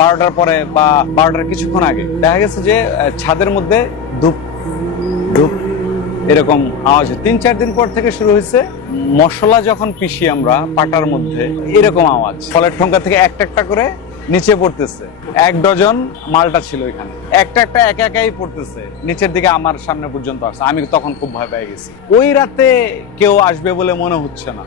12টার পরে বা 12টার কিছুক্ষণ আগে দেখা গেছে যে ছাদের মধ্যে ধূপ ধূপ এরকম আওয়াজ হয়। 3-4 দিন পর থেকে শুরু হয়েছে মশলা যখন পিষি আমরা পাটার মধ্যে এরকম আওয়াজ, ফলের ঠোঙ্কা থেকে একটা একটা করে নিচে পড়তেছে। 1 ডজন মালটা ছিল এখানে, একটা একটা একা একাই পড়তেছে নিচের দিকে আমার সামনে পর্যন্ত আসছে। আমি তখন খুব ভয় পেয়ে গেছি। ওই রাতে কেউ আসবে বলে মনে হচ্ছে না।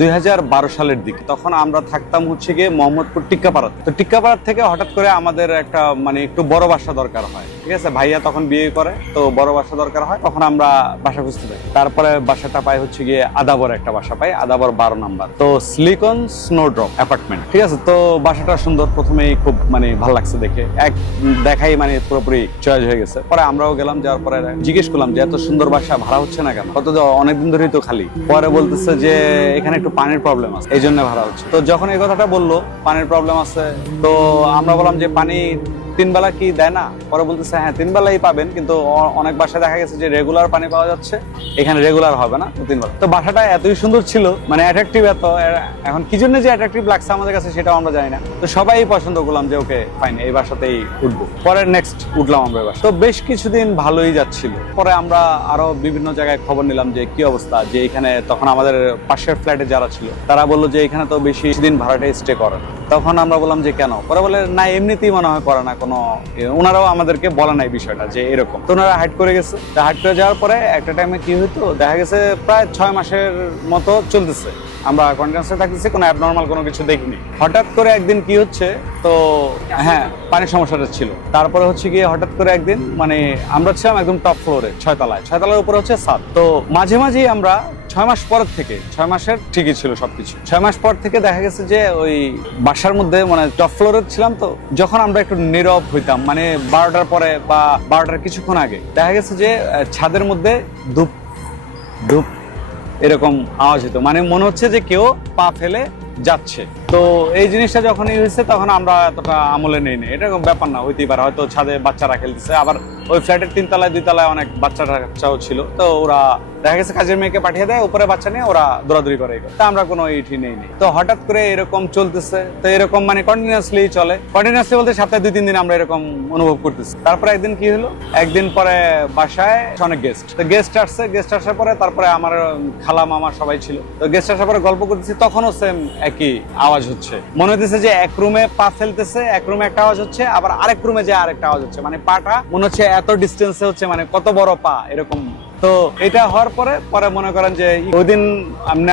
2012 সালের দিকে তখন আমরা থাকতাম হচ্ছে গিয়ে মোহাম্মদপুর টিক্কাপাড়াতে। তো টিক্কাপাড়া থেকে হঠাৎ করে আমাদের একটা মানে একটু বড় বাসা দরকার হয়, ঠিক আছে। ভাইয়া তখন বিয়ে করে, তো বড় বাসা দরকার হয়, তখন আমরা বাসা খুঁজতে পাই। তারপরে বাসাটা পাই হচ্ছে গিয়ে আদাবর, একটা বাসা পাই আদাবর 12 নাম্বার, তো সিলিকন স্নোড্রপ অ্যাপার্টমেন্ট, ঠিক আছে। তো বাসাটা সুন্দর, প্রথমেই খুব মানে ভালো লাগছে দেখে, এক দেখাই মানে পুরোপুরি চয়েস হয়ে গেছে। পরে আমরাও গেলাম, যাওয়ার পরে জিজ্ঞেস করলাম যে এত সুন্দর বাসা ভাড়া হচ্ছে না কেন, কত অনেকদিন ধরেই তো খালি। পরে বলতেছে যে এখানে একটু পানির প্রবলেম আছে, এই জন্য ভাড়া হচ্ছে। তো যখন এই কথাটা বললো পানির প্রবলেম আছে, তো আমরা বললাম যে পানি 3 বেলা কি দেয় না? পরে বলতেছে হ্যাঁ 3 বেলাই পাবেন, কিন্তু অনেক বাসায় দেখা গেছে যে রেগুলার পানি পাওয়া যাচ্ছে, এখানে রেগুলার হবে না, 3 বেলা। তো বাসাটা এতই সুন্দর ছিল, মানে অ্যাট্রাকটিভ এত, এখন কি জন্য যে অ্যাট্রাকটিভ লাগছে আমাদের কাছে সেটাও আমরা জানি না। তো সবাই পছন্দ করলাম যে ওকে ফাইন, এই বাসাতেই উঠবো। পরে নেক্সট উঠলাম আমরা বাসা। তো বেশ কিছুদিন ভালোই যাচ্ছিল। পরে আমরা আরো বিভিন্ন জায়গায় খবর নিলাম যে কি অবস্থা, যে এখানে তখন আমাদের পাশের ফ্ল্যাটে যারা ছিল তারা বললো যে এখানে তো বেশি দিন ভাড়াটা স্টে করে। তখন আমরা বললাম যে কেন? পরে বলে না এমনিতেই মনে হয় করে না কোনো, ওনারাও আমাদেরকে বলে নাই বিষয়টা যে এরকম। তো ওনারা হাইড করে গেছে। হাইড করে যাওয়ার পরে একটা টাইমে কি হইতো দেখা গেছে প্রায় 6 মাসের মতো চলতেছে, আমরা কন্টিনিউয়াসলি থাকতেছি, কোনো অ্যাবনর্মাল কোনো কিছু দেখিনি। হঠাৎ করে একদিন কি হচ্ছে, তো হ্যাঁ পানির সমস্যাটা ছিল। তারপরে হচ্ছে গিয়ে হঠাৎ করে একদিন মানে আমরা ছিলাম একদম টপ ফ্লোরে, 6 তলায়, 6 তলার উপরে হচ্ছে ছাদ। তো মাঝে মাঝেই আমরা 6 মাস পর থেকে, 6 মাসের ঠিকই ছিল সবকিছু, 6 মাস পর থেকে দেখা গেছে যে ওই বাসার মধ্যে মানে টপ ফ্লোরে ছিলাম, তো যখন আমরা একটু নীরব হইতাম মানে 12টার পরে বা 12টার কিছুক্ষণ আগে দেখা গেছে যে ছাদের মধ্যে ধূপ ধূপ এরকম আওয়াজ হতো, মানে মনে হচ্ছে যে কেউ পা ফেলে যাচ্ছে। তো এই জিনিসটা যখনই হয়েছে তখন আমরা এতটা আমলে নেই, এটা কোনো ব্যাপার না, হইতেই পারে, হয়তো ছাদে বাচ্চারা খেলতেছে। আবার ওই ফ্ল্যাটের 3 তলায় 2 তলায় অনেক বাচ্চাও ছিল, তো ওরা দেখা গেছে কাজের মেয়েকে পাঠিয়ে দেয়, উপরে বাচ্চা নিয়ে ওরা দৌড়াদৌড়ি করে, তা আমরা কোনো ইটি নেই। তো হঠাৎ করে এরকম চলতেছে, তো এরকম মানে কন্টিনিউয়াসলি চলে। কন্টিনিউয়াসলি বলতে সপ্তাহে 2-3 দিন আমরা এরকম অনুভব করতেছি। তারপরে একদিন কি হলো, একদিন পরে বাসায় অনেক গেস্ট, তো গেস্ট আসার পরে তারপরে আমার খালা মামা সবাই ছিল। তো গেস্ট আসার পরে গল্প করতেছি, তখনও সেম একই আওয়াজ হচ্ছে। মনে হচ্ছে যে এক রুমে পা ফেলতেছে, এক রুমে একটা আওয়াজ হচ্ছে, আবার আরেক রুমে যে আরেকটা আওয়াজ হচ্ছে, মানে পাটা মনে হচ্ছে এত ডিস্টেন্সে হচ্ছে, মানে কত বড় পা এরকম। তো এটা হওয়ার পরে মনে করেন যে ওই দিন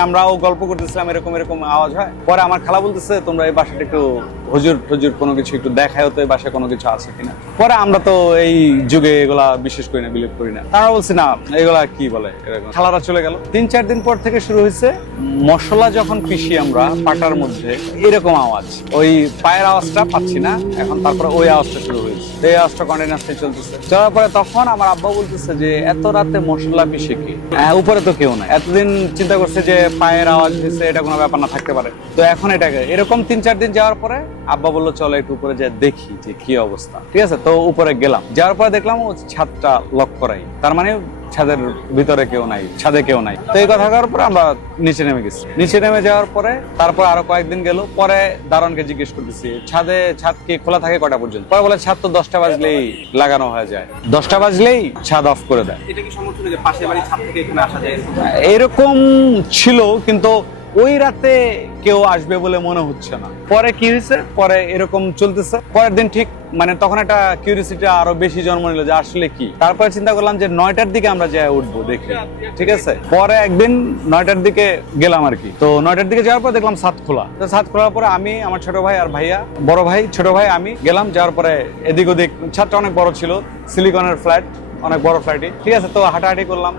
আমরাও গল্প করতেছিলাম এরকম এরকম আওয়াজ হয়। পরে আমার খালা বলতেছে তোমরা এই বাসাটা একটু হুজুর কোনো কিছু একটু দেখায়, তো এই বাসায় কোনো কিছু আছে কিনা। পরে আমরা তো এই যুগে এগুলা বিশেষ করি না, বিলিভ করি না, তারা বলছি না এগুলা কি বলে। খালারা চলে গেল। 3-4 দিন পর থেকে শুরু হয়েছে মশলা যখন পিষি আমরা পাটার মধ্যে এরকম আওয়াজ, ওই পায়ের আওয়াজটা পাচ্ছি না এখন, তারপরে ওই আওয়াজটা শুরু হয়েছে, এই আওয়াজটা কন্টিনিউয়াসলি চলতেছে। চলার পরে তখন আমার আব্বা বলতেছে যে এত রাতে মশলা পিষে কি, উপরে তো কেউ নাই। এতদিন চিন্তা করছে যে পায়ের আওয়াজ হয়েছে, এটা কোনো ব্যাপার না, থাকতে পারে। তো এখন এটাকে এরকম 3-4 দিন যাওয়ার পরে আব্বা বললো চলো একটু উপরে যে দেখি যে কি অবস্থা, ঠিক আছে। তো উপরে গেলাম, যাওয়ার পরে দেখলাম ও ছাদটা লক করাই, তার মানে ছাদের ভিতরে কেউ নাই, ছাদে কেউ নাই। তো এই কথা করার পরে আমরা নিচে নেমে গেছি। নিচে নেমে যাওয়ার পরে তারপর আরো কয়েকদিন গেল। পরে দারোয়ানকে জিজ্ঞেস করতেছি ছাদ কি খোলা থাকে কটা পর্যন্ত? পরে বলে ছাদ তো 10টা বাজলেই লাগানো হয়ে যায়, 10টা বাজলেই ছাদ অফ করে দেয়। এটা কি সম্ভব ছিল যে পাশের বাড়ির ছাদ থেকে এখানে আসা যায়? এরকম ছিল, কিন্তু ওই রাতে কেউ আসবে বলে মনে হচ্ছে না। পরে কি হয়েছে, পরে এরকম চলতেছে। পরের দিন ঠিক মানে তখন একটা কিউরিওসিটি আরো বেশি জন্ম নিল যে আসলে কি। তারপরে চিন্তা করলাম যে 9টার দিকে আমরা যাই উঠবো দেখি, ঠিক আছে। পরে একদিন 9টার দিকে গেলাম আর কি। তো 9টার দিকে যাওয়ার পর দেখলাম ছাদ খোলা। তো ছাদ খোলার পরে আমি, আমার ছোট ভাই আর ভাইয়া, বড় ভাই ছোট ভাই, আমি গেলাম। যাওয়ার পরে এদিক ওদিক, ছাদটা অনেক বড় ছিল, সিলিকনের ফ্ল্যাট, অনেক বড় ফ্লাইটই, ঠিক আছে। তো হাঁটাহাঁটি করলাম,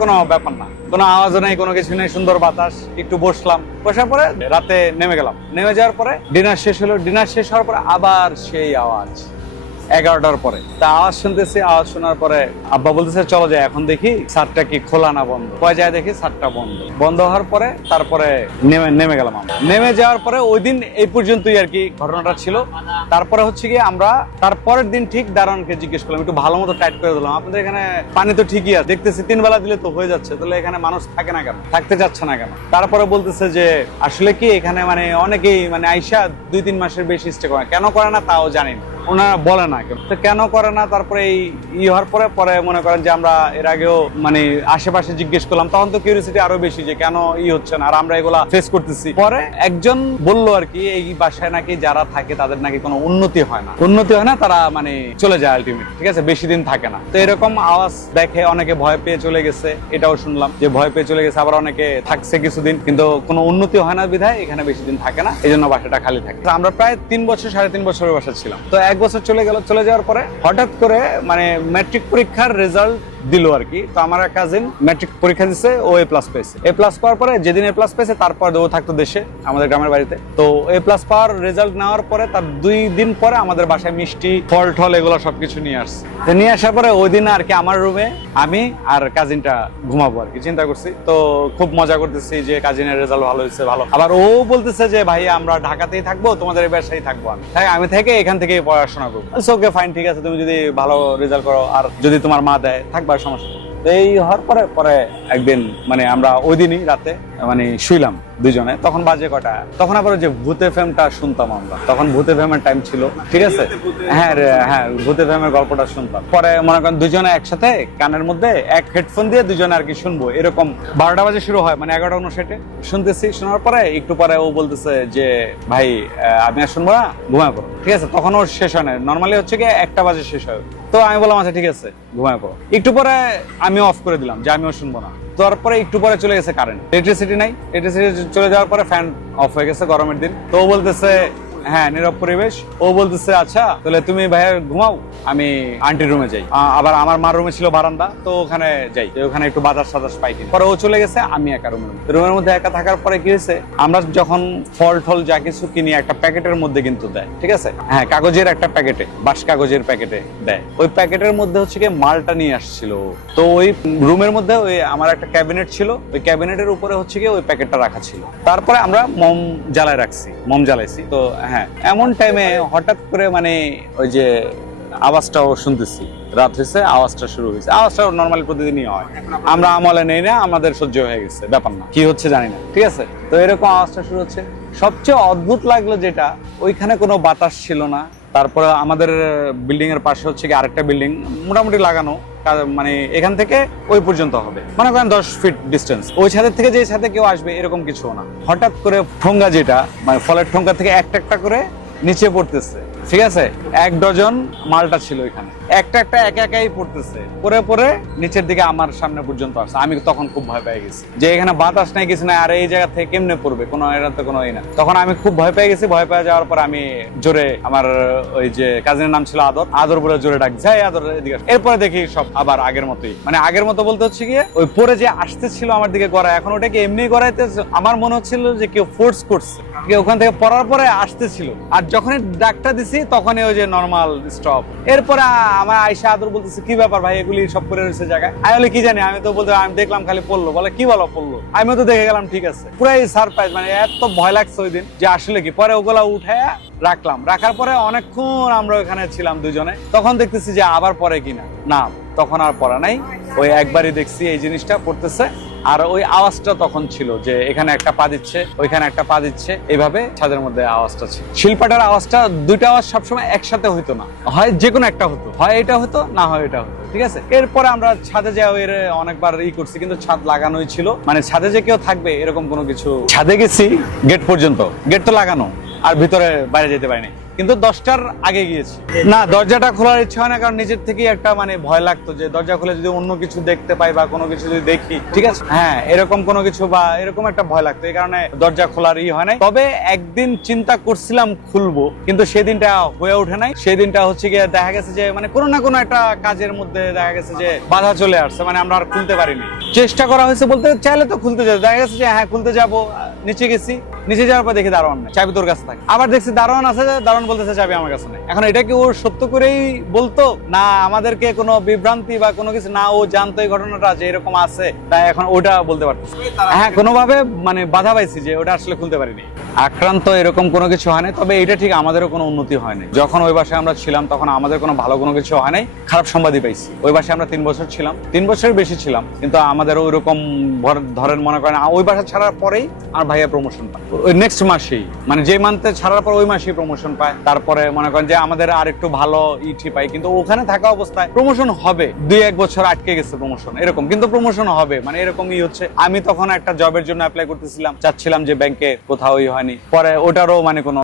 কোনো ব্যাপার না, কোনো আওয়াজও নেই, কোনো কিছু নেই, সুন্দর বাতাস। একটু বসার পরে রাতে নেমে গেলাম। নেমে যাওয়ার পরে ডিনার শেষ হলো। ডিনার শেষ হওয়ার পরে আবার সেই আওয়াজ, 11টার পরে। তা আওয়াজ শুনতেছি, আওয়াজ শোনার পরে আব্বা বলতেছে চলো যাই এখন দেখি ছাদটা কি খোলা না বন্ধ। কয় যায় দেখি ছাদটা বন্ধ। বন্ধ হওয়ার পরে তারপরে নেমে গেলাম আমরা। নেমে যাওয়ার পরে ওই দিন এই পর্যন্তই আর কি ঘটনাটা ছিল। তারপরে হচ্ছে কি আমরা তারপরের দিন ঠিক দারোয়ানকে জিজ্ঞেস করলাম, একটু ভালো মতো টাইট করে দিলাম, আপনাদের এখানে পানি তো ঠিকই আছে, দেখতেছি 3 বেলা দিলে তো হয়ে যাচ্ছে, তাহলে এখানে মানুষ থাকে না কেন, থাকতে চাচ্ছে না কেন? তারপরে বলতেছে যে আসলে কি এখানে মানে অনেকেই মানে আইসা 2-3 মাসের বেশি স্টে করে, কেন করে না তাও জানি না, ওনারা বলে না তো কেন করে না। তারপরে এই হওয়ার পরে পরে মনে করেন যে আমরা এর আগেও মানে আশেপাশে জিজ্ঞেস করলাম, তখন তো কিউরিয়াসিটি আরো বেশি যে কেন হচ্ছে না, আর আমরা এগুলা ফেস করতেছি। পরে একজন বললো আর কি এই বাসায় নাকি যারা থাকে তাদের নাকি কোনো উন্নতি হয় না, তারা মানে চলে যায় আলটিমেট, ঠিক আছে, বেশি দিন থাকে না। তো এরকম আওয়াজ দেখে অনেকে ভয় পেয়ে চলে গেছে, এটাও শুনলাম যে ভয় পেয়ে চলে গেছে, আবার অনেকে থাকছে কিছুদিন কিন্তু কোনো উন্নতি হয় না বিধায় এখানে বেশি দিন থাকে না, এই জন্য বাসাটা খালি থাকে। আমরা প্রায় 3 বছর 3.5 বছরের বাসা ছিলাম। তো 1 বছর চলে গেল, চলে যাওয়ার পরে হঠাৎ করে মানে ম্যাট্রিক পরীক্ষার রেজাল্ট দিল আর কি। তো আমার কাজিন ম্যাট্রিক পরীক্ষা দিচ্ছে, ও A+ পেয়েছে। A+ পাওয়ার পরে যেদিন A+ পেয়েছে তারপর ও থাকতো দেশে আমাদের গ্রামের বাড়িতে। তো A+ পাওয়ার রেজাল্ট নেওয়ার পরে তার 2 দিন পরে আমাদের বাসায় মিষ্টি ফল টল এগুলো সবকিছু নিয়ে আসছে। নিয়ে আসার পরে ওই দিন আর কি আমার রুমে আমি আর কাজিনটা ঘুমাবো আর কি চিন্তা করছি। তো খুব মজা করতেছি যে কাজিনের রেজাল্ট ভালো হয়েছে, ভালো। আবার ও বলতেছে যে ভাই আমরা ঢাকাতেই থাকবো, তোমাদের এই বাসায় থাকবো, আমি থেকে এখান থেকে পড়াশোনা করবো। ওকে ফাইন, ঠিক আছে, তুমি যদি ভালো রেজাল্ট করো আর যদি তোমার মা দেয় থাকবা, সমস্যা নেই। এই হওয়ার পরে একদিন মানে আমরা ওই দিনই রাতে মানে শুইলাম দুজনে। তখন বাজে কটা, তখন আবার যে ভূত এফএমটা শুনতাম আমরা, তখন ভূত এফএমের টাইম ছিল, ঠিক আছে। হ্যাঁ ভূত এফএমের গল্পটা শুনতাম। পরে মনে করেন দুজনে একসাথে কানের মধ্যে এক হেডফোন দিয়ে দুজনে আর কি শুনবো, এরকম 12টা বাজে শুরু হয়, মানে 11:59 শুনতেছি। শোনার পরে একটু পরে ও বলতেছে যে ভাই আমি আর শুনবো না, ঘুমায় পড়ো, ঠিক আছে। তখন ওর শেষ হয় না, নর্মালি হচ্ছে কি 1টা বাজে শেষ হয়। তো আমি বললাম আচ্ছা ঠিক আছে ঘুমায় পড়ো। একটু পরে আমি অফ করে দিলাম যে আমিও শুনবো না। তারপরে একটু পরে চলে গেছে কারেন্ট, ইলেকট্রিসিটি নাই। ইলেকট্রিসিটি চলে যাওয়ার পরে ফ্যান অফ হয়ে গেছে গরমের দিন। তো ও বলতেছে হ্যাঁ নীরব পরিবেশ। ও বলতেছে আচ্ছা তাহলে তুমি ভাইয়া ঘুমাও, আমি আন্টির রুমে যাই। আবার আমার মার রুমে ছিল বারান্দা, তো ওখানে যাই, ওখানে একটু বাতাস সাতাস পাই কিনা। পরে ও চলে গেছে, আমি একা রুমের মধ্যে একা থাকার পরে কি হয়েছে, আমরা যখন ফল টল যা কিছু কিনি একটা প্যাকেটের মধ্যে কিন্তু দেয়, ঠিক আছে, হ্যাঁ কাগজের একটা প্যাকেটে, বাঁশ কাগজের প্যাকেটে দেয়। ওই প্যাকেটের মধ্যে হচ্ছে কি মালটা নিয়ে আসছিল। তো ওই রুমের মধ্যে ওই আমার একটা ক্যাবিনেট ছিল, ওই ক্যাবিনেটের উপরে হচ্ছে কি ওই প্যাকেটটা রাখা ছিল। তারপরে আমরা মোম জ্বালাইছি। তো হ্যাঁ এমন টাইমে হঠাৎ করে মানে ওই যে আওয়াজটাও শুনতেছি, রাত হয়েছে, আওয়াজটা শুরু হয়েছে। আওয়াজটা নর্মালি প্রতিদিনই হয়, আমরা আমলে নেই না, আমাদের সহ্য হয়ে গেছে, ব্যাপার না, কি হচ্ছে জানি না, ঠিক আছে। তো এরকম আওয়াজটা শুরু হচ্ছে। সবচেয়ে অদ্ভুত লাগলো যেটা, ওইখানে কোনো বাতাস ছিল না। তারপরে আমাদের বিল্ডিং এর পাশে হচ্ছে কি আরেকটা বিল্ডিং মোটামুটি লাগানো, মানে এখান থেকে ওই পর্যন্ত হবে মনে করেন 10 ফিট ডিস্টেন্স। ওই ছাদের থেকে যে ছাদে কেউ আসবে এরকম কিছু না। হঠাৎ করে ঠোঙ্গা যেটা মানে ফলের ঠোঙ্গা থেকে একটা একটা করে নিচে পড়তেছে, ঠিক আছে। 1 ডজন মালটা ছিল এখানে, একটা একাই পড়তেছে, পরে নিচের দিকে আমার সামনে পর্যন্ত আসছে। আমি তখন খুব ভয় পেয়ে গেছি যে এখানে বাতাস নাই, কিছু নাই, আর এই জায়গা থেকে কেমনে পড়বে, কোনো এরাতে কোনো এই না। তখন আমি খুব ভয় পেয়ে গেছি। ভয় পেয়ে যাওয়ার পর আমি জোরে, আমার ওই যে কাজিনের নাম ছিল আদর বলে জোরে ডাক যাই, আদর এদিকে। এরপরে দেখি সব আবার আগের মতোই, মানে আগের মতো বলতে হচ্ছে গিয়ে ওই পরে যে আসতেছিল আমার দিকে গড়া, এখন ওটাকে এমনি গড়াইতে আমার মনে হচ্ছিল যে কেউ ফোর্স করছে, ওখান থেকে পড়ার পরে আসতেছিল। আর যখনই ডাকটা দিছি তখনই ওই যে নর্মাল স্টপ। এরপরে আমার আয়সা আদর বলতেছে কি ব্যাপার ভাই, এগুলি সব করে রয়েছে জায়গায়। আমি বলে কি জানি, আমি তো বলতে আমি দেখলাম খালি পড়লো। বলে কি বলো পড়লো, আমিও তো দেখে গেলাম, ঠিক আছে। পুরাই সারপ্রাইজ, মানে এত ভয় লাগছে ওই দিন যে আসলে কি। পরে ওগুলা উঠে রাখলাম, রাখার পরে অনেকক্ষণ আমরা ওখানে ছিলাম দুজনে। তখন দেখতেছি যে আবার পরে কিনা, না তখন আর পড়া নাই, ওই একবারই দেখছি এই জিনিসটা পড়তেছে। আর ওই আওয়াজটা তখন ছিল যে এখানে একটা পা দিচ্ছে, ওইখানে একটা পা দিচ্ছে, এইভাবে ছাদের মধ্যে আওয়াজটা ছিল। শিলপাটার আওয়াজটা, দুইটা আওয়াজ সবসময় একসাথে হইতো না, হয় যে কোনো একটা হতো, হয় এটা হতো না হয় এটা হতো, ঠিক আছে। এরপরে আমরা ছাদে যাওয়া অনেকবার করছি, কিন্তু ছাদ লাগানোই ছিল, মানে ছাদে যে কেউ থাকবে এরকম কোনো কিছু। ছাদে গেছি গেট পর্যন্ত, গেট তো লাগানো, আর ভিতরে বাইরে যেতে পারিনি, কিন্তু 10টার আগে গিয়েছি। না দরজাটা খোলার ইচ্ছা হয় না, কারণ নিজের থেকেই একটা মানে ভয় লাগতো যে দরজা খুলে যদি অন্য কিছু দেখতে পাই বা কোনো কিছু যদি দেখি, ঠিক আছে, হ্যাঁ এরকম কোনো কিছু বা এরকম একটা ভয় লাগতো, এই কারণে দরজা খোলার হয় নাই। তবে একদিন চিন্তা করছিলাম খুলবো, কিন্তু সেদিনটা হয়ে ওঠে নাই। সেদিনটা হচ্ছে গিয়ে দেখা গেছে যে মানে কোনো না কোনো একটা কাজের মধ্যে দেখা গেছে যে বাধা চলে আসছে, মানে আমরা আর খুলতে পারিনি। চেষ্টা করা হয়েছে, বলতে চাইলে তো খুলতে যাবে, দেখা গেছে যে হ্যাঁ খুলতে যাবো, নিচে গেছি, নিচে যাওয়ার পর দেখি দারোয়ান নাই, চাবি তোর কাছে থাকে। আবার দেখছি দারোয়ান আছে, দারোয়ান এখন বলতেছে চাবি আমার কাছে নাই। এখন এটা কি ও সত্য করেই বলতো, না আমাদেরকে কোনো বিভ্রান্তি বা কোনো কিছু, না ও জানতো এই ঘটনাটা যে এরকম আছে, তাই এখন ওটা বলতে পারতেছে। হ্যাঁ, কোনোভাবে মানে বাধা পাইছি যে ওটা আসলে খুলতে পারিনি। আক্রান্ত এরকম কোনো কিছু হয়নি, তবে এটা ঠিক আমাদেরও কোনো উন্নতি হয়নি। যখন ওই বাসায় আমরা ছিলাম তখন আমাদের কোনো ভালো কোনো কিছু হয় নাই, খারাপ সংবাদই পাইছি। ওই বাসায় আমরা 3 বছর ছিলাম, 3 বছরের বেশি ছিলাম, কিন্তু আমাদের ওইরকম ধরেন মনে করেন ওই বাসা ছাড়ার পরেই আমার ভাইয়া প্রমোশন পায়, ওই নেক্সট মাসেই, মানে যে মান্থে ছাড়ার পর ওই মাসেই প্রমোশন পায়। তারপরে মনে করেন যে আমাদের আর একটু ভালো ইটি পাই, কিন্তু ওখানে থাকা অবস্থায় প্রমোশন হবে, 2-1 বছর আটকে গেছে প্রমোশন, এরকম কিন্তু প্রমোশন হবে, মানে এরকমই হচ্ছে। আমি তখন একটা জবের জন্য অ্যাপ্লাই করতেছিলাম, চাচ্ছিলাম যে ব্যাংকে, কোথাওই হয়নি। পরে ওটারও মানে কোনো